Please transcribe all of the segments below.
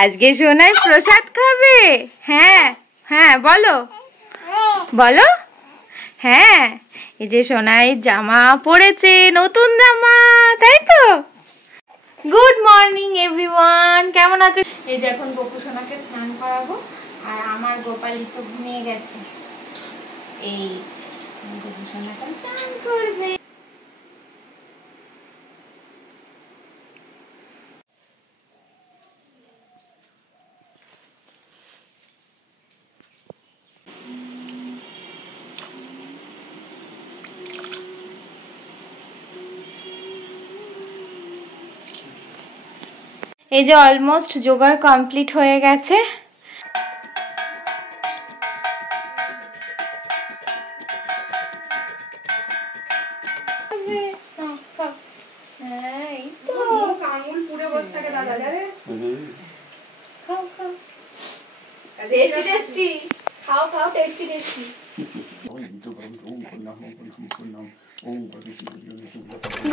আজকে সোনাই প্রসাদ খাবে। হ্যাঁ হ্যাঁ বলো বলো। হ্যাঁ এই যে সোনাই জামা পরেছে, নতুন জামা, তাই তো? গুড মর্নিং এভরিওয়ান, কেমন আছো? এই যে এখন গোপু সোনাকে স্নান করাবো, আর আমার গোপালি তো ঘুমিয়ে গেছে। এই গোপু সোনা এখন স্নান করবে। এই যে অলমোস্ট জোগাড় কমপ্লিট হয়ে গেছে।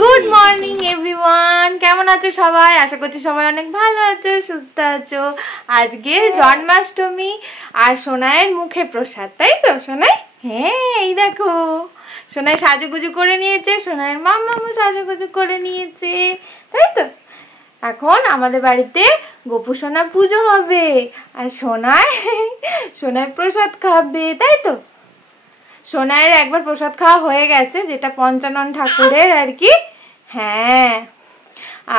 গুড মর্নিং এভরিওয়ান, কেমন আছো সবাই? আশা করছি সবাই অনেক ভালো আছো, সুস্থ আছো। আজকে জন্মাষ্টমী আর সোনাইয়ের মুখে প্রসাদ, তাই তো সোনাই? হ্যাঁ এই দেখো সোনাই সাজুগুজু করে নিয়েছে, সোনাইয়ের মাম্মামও সাজুগুজু করে নিয়েছে, তাই তো? এখন আমাদের বাড়িতে গোপু সোনা পুজো হবে, আর সোনাই প্রসাদ খাবে, তাই তো? সোনাইয়ের একবার প্রসাদ খাওয়া হয়ে গেছে, যেটা পঞ্চানন ঠাকুরের আর কি। হ্যাঁ,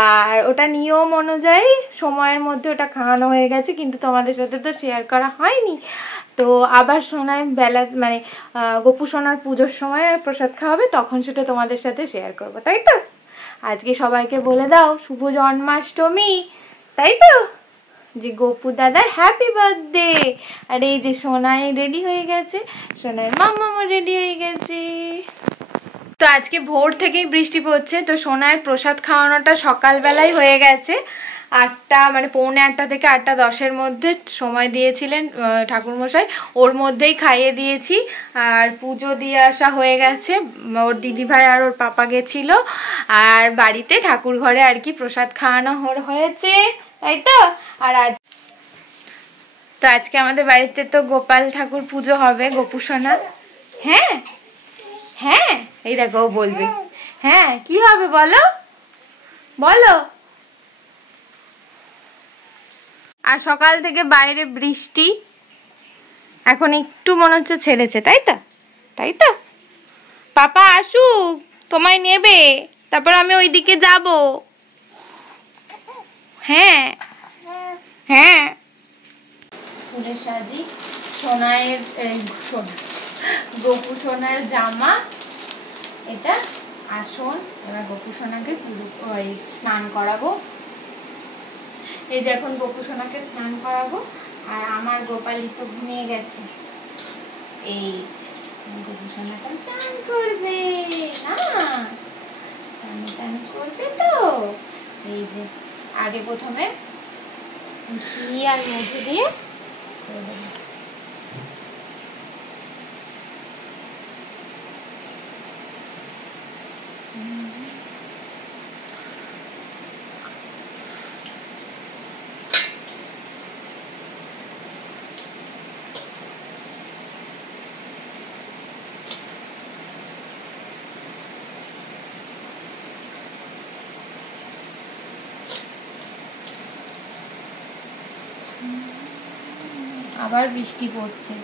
আর ওটা নিয়ম অনুযায়ী সময়ের মধ্যে ওটা খাওয়ানো হয়ে গেছে, কিন্তু তোমাদের সাথে তো শেয়ার করা হয়নি। তো আবার সোনাই বেলা মানে গোপু সোনার পুজোর সময় প্রসাদ খাওয়াবে, তখন সেটা তোমাদের সাথে শেয়ার করবো, তাই তো? আজকে সবাইকে বলে দাও শুভ জন্মাষ্টমী, তাই তো? যে গোপু দাদার হ্যাপি বার্থডে। আর এই যে সোনাই রেডি হয়ে গেছে, সোনাইয়ের মাম্মামও রেডি হয়ে গেছে। তো আজকে ভোর থেকেই বৃষ্টি পড়ছে, তো সোনাইয়ের প্রসাদ খাওয়ানোটা সকালবেলায় হয়ে গেছে। 8টা মানে পৌনে 8টা থেকে 8টা 10-এর মধ্যে সময় দিয়েছিলেন ঠাকুরমশাই, ওর মধ্যেই খাইয়ে দিয়েছি। আর পুজো দিয়ে আসা হয়ে গেছে, ওর দিদিভাই আর ওর পাপা গেছিলো, আর বাড়িতে ঠাকুর ঘরে আর কি প্রসাদ খাওয়ানো হয়েছে, তাই তো? আর তো আজকে আমাদের বাড়িতে তো গোপাল ঠাকুর পুজো হবে, গোপু সোনা। হ্যাঁ হ্যাঁ এই দেখো বলবে। হ্যাঁ কি হবে বলো বলো। আর সকাল থেকে বাইরে বৃষ্টি, এখন একটু মনে হচ্ছে ছেড়েছে, তাই তো? তাই তো পাপা আসুক, তোমায় নেবে, তারপর আমি ওইদিকে যাব। হ্যাঁ হ্যাঁ ফুলের সাজি সোনাইয়ের গোপু সোনার জামা এটা আসন। এবার গোপু সোনাকে পুরো স্নান করাবো। এই যে এখন গোপু সোনাকে স্নান করাবো, আর আমার গোপালি তো ঘুমিয়ে গেছে। এই গোপু সোনা এখন চান করবে, চান করবে তো। এই যে আগে প্রথমে ঘি আর মধু দিয়ে করে দেবো। আবার বৃষ্টি পড়ছে,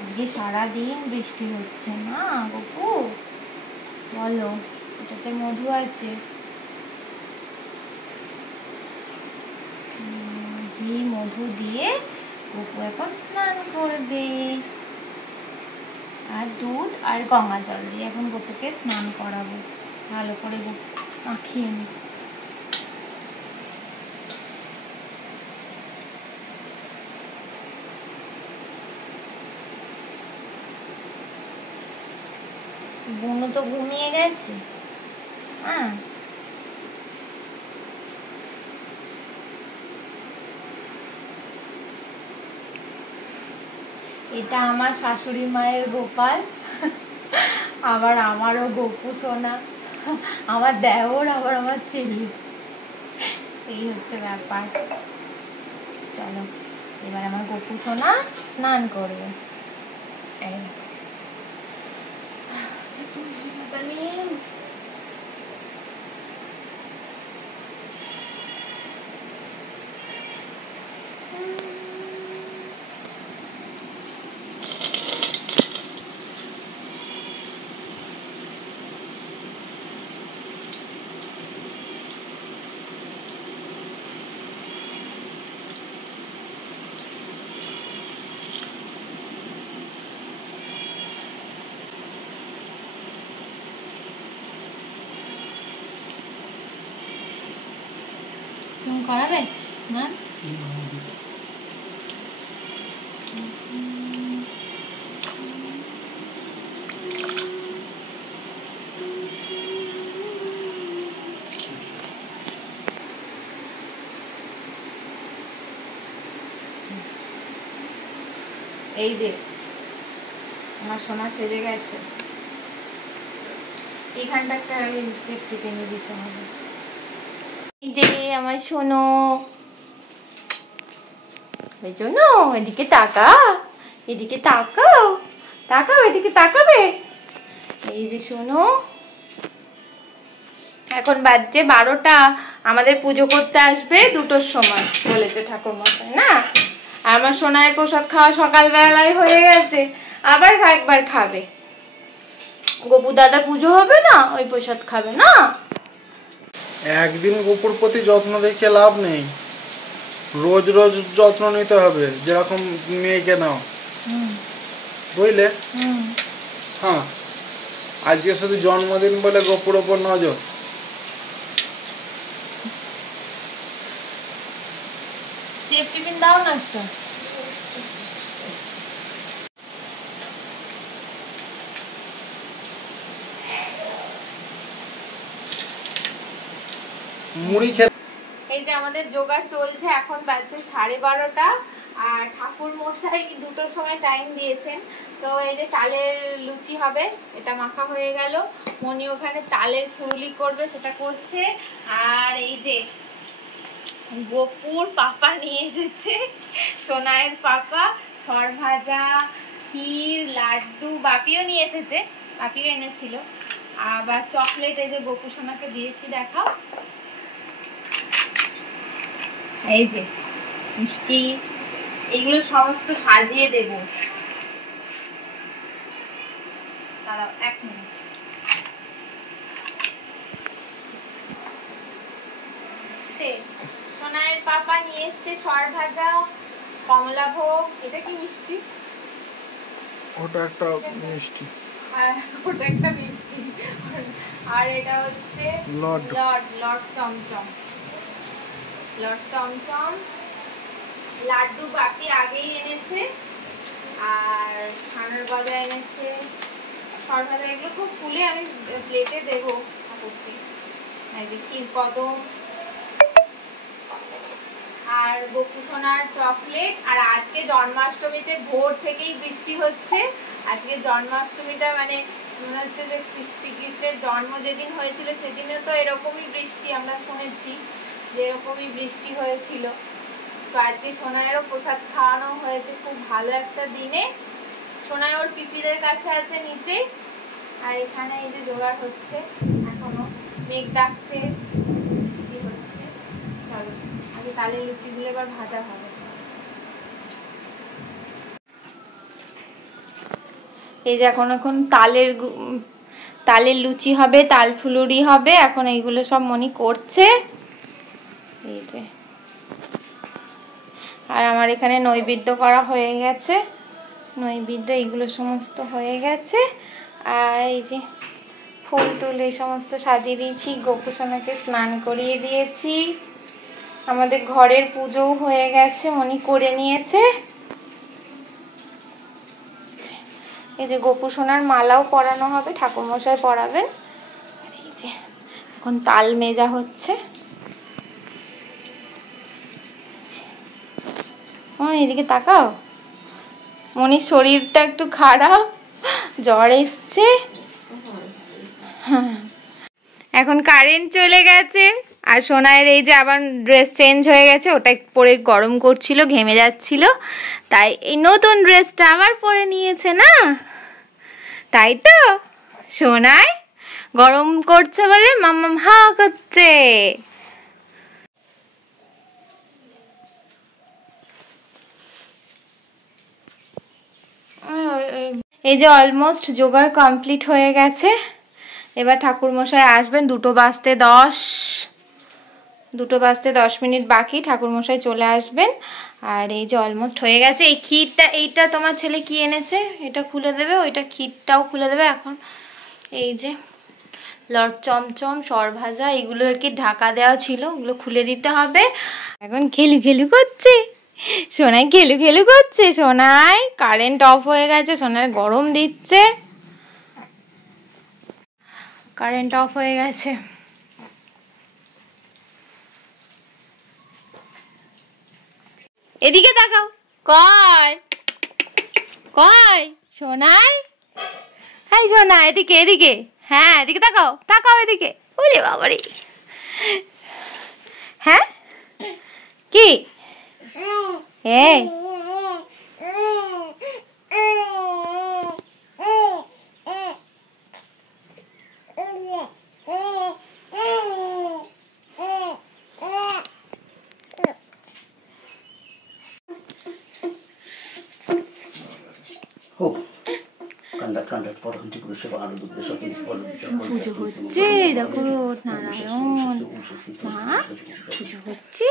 আজকে সারাদিন বৃষ্টি হচ্ছে না গোপু, বলো? এটাতে মধু আছে, ঘি মধু দিয়ে গোপু এখন স্নান করবে, আর দুধ আর গঙ্গা জল দিয়ে এখন গোপুকে স্নান করাবো। ভালো করে গোপু মাখিয়ে নি। বুনু তো ঘুমিয়ে গেছে। হ্যাঁ এটা আমার শাশুড়ি মায়ের গোপাল, আবার আমারও গোপু সোনা, আমার দেওর, আবার আমার ছেলে, এই হচ্ছে ব্যাপার। চলো এবার আমার গপু সোনা স্নান করবে। তুমি করাবে স্নান? এই যে আমার সোনা সেজে গেছে, এইখানটা একটা সেফটি টেনে দিতে হবে। এই যে আমার সোনো, ওই জন্য এদিকে তাকা, এদিকে তাকাও, তাকাও, এদিকে তাকাবে। এই যে শোনো, এখন বাজছে 12টা, আমাদের পুজো করতে আসবে 2টোর সময় বলেছে ঠাকুরমশাই না। আর আমার সোনার প্রসাদ খাওয়া সকালবেলায় হয়ে গেছে, আবার একবার খাবে। গোপু দাদার পুজো হবে না, ওই প্রসাদ খাবে না। একদিন গোপুর প্রতি যত্ন দেখে লাভ নেই, রোজ রোজ যত্ন নিতে হবে, যেরকম মেয়েকে নাও, বুঝলে? হ্যাঁ, আজকে শুধু জন্মদিন বলে গোপুর ওপর নজর। সেফটি পিন দাও না একটা। মুড়ি খেয়ে এই যে আমাদের জোগাড় চলছে, এখন বাজছে 12:30, আর ঠাকুর মশাই 2টোর সময় টাইম দিয়েছেন। তো এই যে তালের লুচি হবে, এটা মাখা হয়ে গেল। মনি ওখানে তালের ফুরুলি করবে, সেটা করছে। আর এই যে গোপুর পাপা নিয়ে এসেছে, সোনায়ের পাপা, সর ভাজা, ক্ষীর, লাড্ডু, বাপিও নিয়ে এসেছে, বাপিও এনেছিল। আবার চকলেট এই যে গোপু সোনাকে দিয়েছি, দেখাও। এই যে মিষ্টি, এইগুলো সমস্ত সাজিয়ে দেব। দাঁড়াও 1 মিনিট। সোনায়ের পাপা নিয়ে এসছে সর ভাজা, কমলা ভোগ, এটা কি মিষ্টি? ওটা একটা মিষ্টি, ওটা একটা মিষ্টি। আর এটা হচ্ছে লর্ড চমচম, লর্ড চমচম। লাড্ডু বাকি আগেই এনেছে, আর ছানার গজা এনেছে, সর ভাজা, এগুলো খুব ফুলে আমি প্লেটে দেবো ঠাকুরকে। ক্ষীর কদম, আর গোপু সোনার চকলেট। আর আজকে জন্মাষ্টমীতে ভোর থেকেই বৃষ্টি হচ্ছে। আজকে জন্মাষ্টমীটা মানে মনে হচ্ছে যে শ্রীকৃষ্ণের জন্ম যেদিন হয়েছিল সেদিনে তো এরকমই বৃষ্টি, আমরা শুনেছি যে এরকমই বৃষ্টি হয়েছিল। তো আজকে সোনায়েরও প্রসাদ খাওয়ানো হয়েছে খুব ভালো একটা দিনে। সোনায় ওর পিপিদের কাছে আছে নিচে, আর এখানে এই যে জোগাড় হচ্ছে, এখনো মেঘ ডাকছে, কি হচ্ছে। চলো আগে তালের লুচিগুলো এবার ভাজা হবে। এই যে এখন তালের লুচি হবে, তাল ফুলুরি হবে, এখন এইগুলো সব মনি করছে। এই যে, আর আমার এখানে নৈবেদ্য করা হয়ে গেছে, নৈবেদ্য এইগুলো সমস্ত হয়ে গেছে। আর এই যে ফুল টুল এই সমস্ত সাজিয়ে দিয়েছি, গোপু সোনাকে স্নান করিয়ে দিয়েছি। আমাদের ঘরের পুজোও হয়ে গেছে, মনি করে নিয়েছে। এই যে গোপু সোনার মালাও পরানো হবে, ঠাকুরমশাই পরাবেন। আর এই যে এখন তাল মেজা হচ্ছে। এদিকে তাকাও, মনির শরীরটা একটু খারাপ, জ্বর এসছে। এখন কারেন্ট চলে গেছে, আর সোনাইয়ের এই যে আবার ড্রেস চেঞ্জ হয়ে গেছে, ওটাই পরে গরম করছিল, ঘেমে যাচ্ছিল, তাই এই নতুন ড্রেসটা আবার পরে নিয়েছে না, তাই তো সোনাই গরম করছে বলে মাম্মাম হা করছে। এই যে অলমোস্ট জোগাড় কমপ্লিট হয়ে গেছে, এবার ঠাকুরমশাই আসবেন 2:10 বাকি, ঠাকুরমশাই চলে আসবেন। আর এই যে অলমোস্ট হয়ে গেছে। এই ক্ষীরটা, এইটা তোমার ছেলে কি এনেছে, এটা খুলে দেবে, ওইটা ক্ষীরটাও খুলে দেবে। এখন এই যে লট চমচম, সরভাজা, এগুলো আর কি ঢাকা দেওয়া ছিল, ওগুলো খুলে দিতে হবে। এখন খেলু খেলু করছে সোনাই, খেলু খেলু করছে সোনাই। কারেন্ট অফ হয়ে গেছে, সোনাই গরম দিচ্ছে, কারেন্ট অফ হয়ে গেছে। এদিকে তাকাও, কই কই সোনাই, হ্যাঁ সোনা এদিকে এদিকে, হ্যাঁ এদিকে তাকাও, তাকাও এদিকে। ওরে বাবারে, হ্যাঁ কি এই পুজো হচ্ছে, দেখো নারায়ণ মা পুজো হচ্ছে।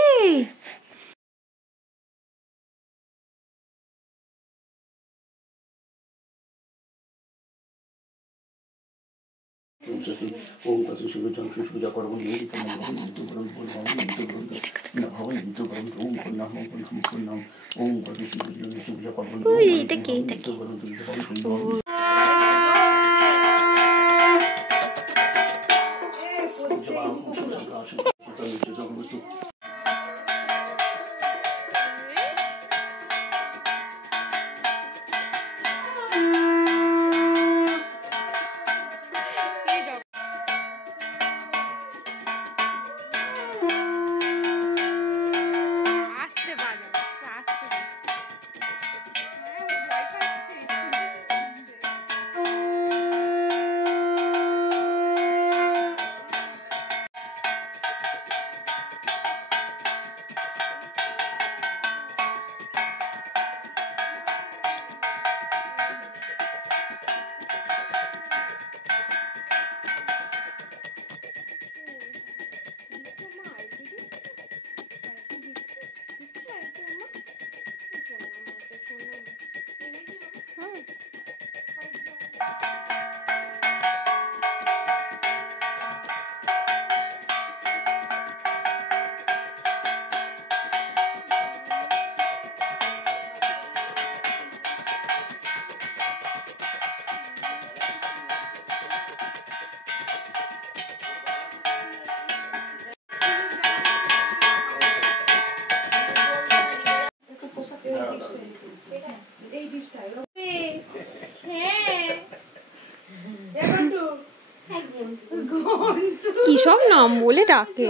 কি সব নাম বলে ডাকে।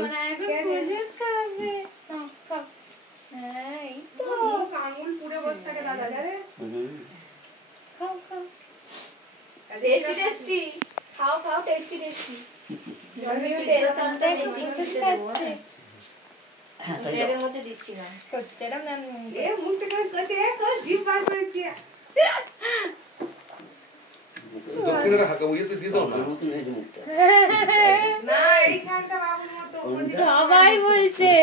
সবাই বলছে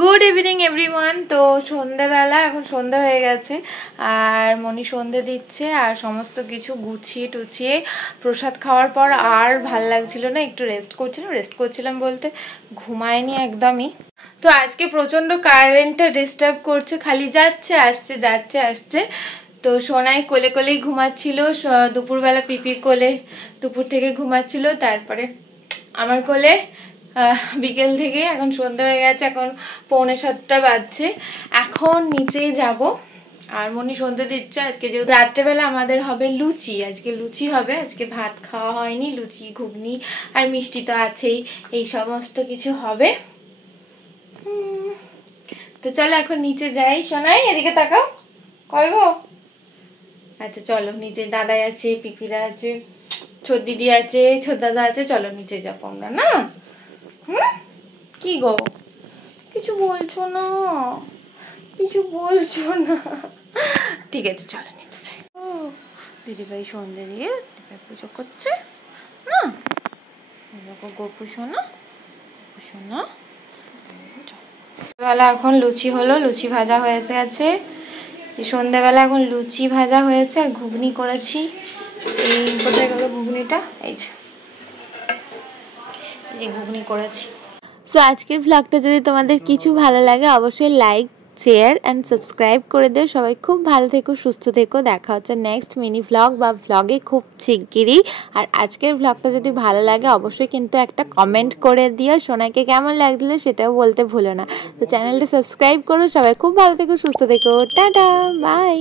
গুড ইভিনিং এভরিওয়ান। তো সন্ধ্যেবেলা, এখন সন্ধ্যা হয়ে গেছে আর মনি সন্ধ্যে দিচ্ছে আর সমস্ত কিছু গুছিয়ে টুছিয়ে প্রসাদ খাওয়ার পর আর ভাল লাগছিল না, একটু রেস্ট করছিলাম বলতে ঘুমায়নি একদমই। তো আজকে প্রচণ্ড কারেন্টটা ডিস্টার্ব করছে, খালি যাচ্ছে আসছে। তো সোনাই কোলে কোলেই ঘুমাচ্ছিল, দুপুরবেলা পিপির কোলে দুপুর থেকে ঘুমাচ্ছিল, তারপরে আমার কোলে বিকেল থেকে এখন সন্ধ্যা হয়ে গেছে, এখন 6:45 বাজছে। এখন নিচে যাব, আর মনি সন্ধ্যে দিচ্ছে। আজকে যেহেতু রাত্রেবেলা আমাদের হবে লুচি, আজকে লুচি হবে, আজকে ভাত খাওয়া হয়নি। লুচি, ঘুগনি আর মিষ্টি তো আছেই, এই সমস্ত কিছু হবে। তো চলো এখন নিচে যাই। শোনাই এদিকে তাকাও, কই গো? আচ্ছা চলো, নিচে দাদাই আছে, পিপিরা আছে, ছোট দিদি আছে, ছোট দাদা আছে, চলো নিচে যাবো আমরা না। কি গো, কিছু বলছো না, কিছু বলছো না? ঠিক আছে চলো নিচে যাই। ও দিদিভাই সন্ধ্যে দিয়ে দিদিভাই পুজো করছে না, গপু শোনা শোনা। সন্ধ্যাবেলা এখন লুচি হলো, লুচি ভাজা হয়ে গেছে। সন্ধ্যাবেলা এখন লুচি ভাজা হয়েছে আর ঘুগনি করেছি। এই কোথায় গেল ঘুগনিটা? এই যে ঘুগনি করেছি। সো আজকের ভ্লগটা যদি তোমাদের কিছু ভালো লাগে অবশ্যই লাইক, শেয়ার অ্যান্ড সাবস্ক্রাইব করে দিও। সবাই খুব ভালো থেকো, সুস্থ থেকো। দেখা হচ্ছে নেক্সট মিনি ভ্লগ বা ভ্লগে খুব শিগগিরই। আর আজকের ভ্লগটা যদি ভালো লাগে অবশ্যই কিন্তু একটা কমেন্ট করে দিও। সোনাকে কেমন লাগলো সেটাও বলতে ভুলো না। তো চ্যানেলটা সাবস্ক্রাইব করো। সবাই খুব ভালো থেকো, সুস্থ থেকো। Tata, by.